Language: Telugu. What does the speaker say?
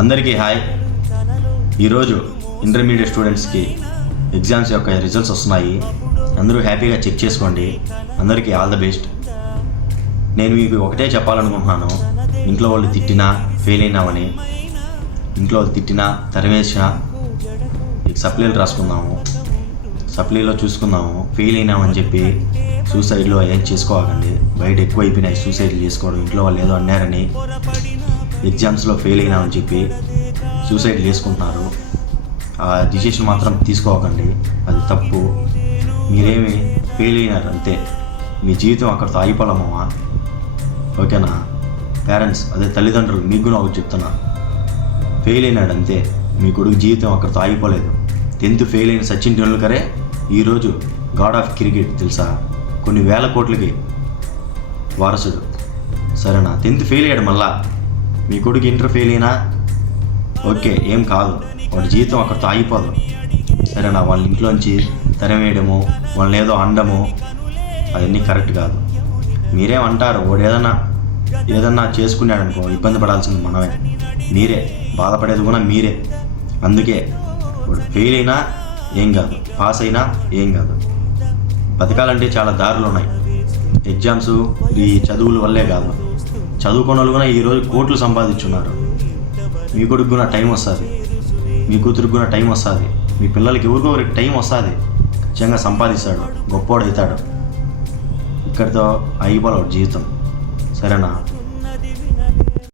అందరికీ హాయ్. ఈరోజు ఇంటర్మీడియట్ స్టూడెంట్స్కి ఎగ్జామ్స్ యొక్క రిజల్ట్స్ వస్తున్నాయి. అందరూ హ్యాపీగా చెక్ చేసుకోండి. అందరికీ ఆల్ ద బెస్ట్. నేను మీకు ఒకటే చెప్పాలనుకుంటున్నాను, ఇంట్లో వాళ్ళు తిట్టినా ఫెయిల్ అయినామని, ఇంట్లో వాళ్ళు తిట్టినా తరివేసినా సప్లీలు రాసుకుందాము, సప్లీలో చూసుకుందాము. ఫెయిల్ అయినామని చెప్పి సూసైడ్లో ఏం చేసుకోవాలండి. బయట ఎక్కువ అయిపోయినాయి సూసైడ్లు చేసుకోవడం. ఇంట్లో వాళ్ళు ఏదో అన్నారని ఎగ్జామ్స్లో ఫెయిల్ అయినామని చెప్పి సూసైడ్ చేసుకుంటున్నారు. ఆ డిసిషన్ మాత్రం తీసుకోకండి, అది తప్పు. మీరేమి ఫెయిల్ అయినారు అంతే, మీ జీవితం అక్కడితో ఆగిపోలేమా? ఓకేనా పేరెంట్స్, అదే తల్లిదండ్రులు, మీకు కూడా ఒకటి చెప్తున్నా, ఫెయిల్ అయినాడు అంతే. మీ కొడుకు జీవితం అక్కడితో ఆగిపోలేదు. 10th ఫెయిల్ అయిన సచిన్ టెండూల్కరే ఈరోజు గాడ్ ఆఫ్ క్రికెట్, తెలుసా? కొన్ని వేల కోట్లకి వారసుడు. సరేనా? 10th ఫెయిల్ అయ్యాడు. మళ్ళా మీ కొడుకు ఇంటర్ ఫెయిల్ అయినా ఓకే, ఏం కాదు, వాడి జీవితం అక్కడితో ఆగిపోదు. సరేనా? వాళ్ళ ఇంట్లోంచి తరిమేయడము, వాళ్ళని ఏదో అనడము, అవన్నీ కరెక్ట్ కాదు. మీరేమంటారు, వాడు ఏదన్నా చేసుకున్నాడు అనుకో, ఇబ్బంది పడాల్సింది మనమే, మీరే బాధపడేది కూడా మీరే. అందుకే వాడు ఫెయిల్ అయినా ఏం కాదు, పాస్ అయినా ఏం కాదు. బతకాలంటే చాలా దారులు ఉన్నాయి. ఎగ్జామ్స్ ఈ చదువుల వల్లే కాదు, చదువుకున్న వాళ్ళు కూడా ఈరోజు కోట్లు సంపాదించున్నారు. మీ కొడుకు కూడా టైం వస్తుంది, మీ కూతురికి కూడా టైం వస్తుంది, మీ పిల్లలకి ఎవరికో ఒకరికి టైం వస్తుంది. ఖచ్చితంగా సంపాదిస్తాడు, గొప్పోడవుతాడు. ఇక్కడితో అయిపోవాలి జీవితం. సరేనా?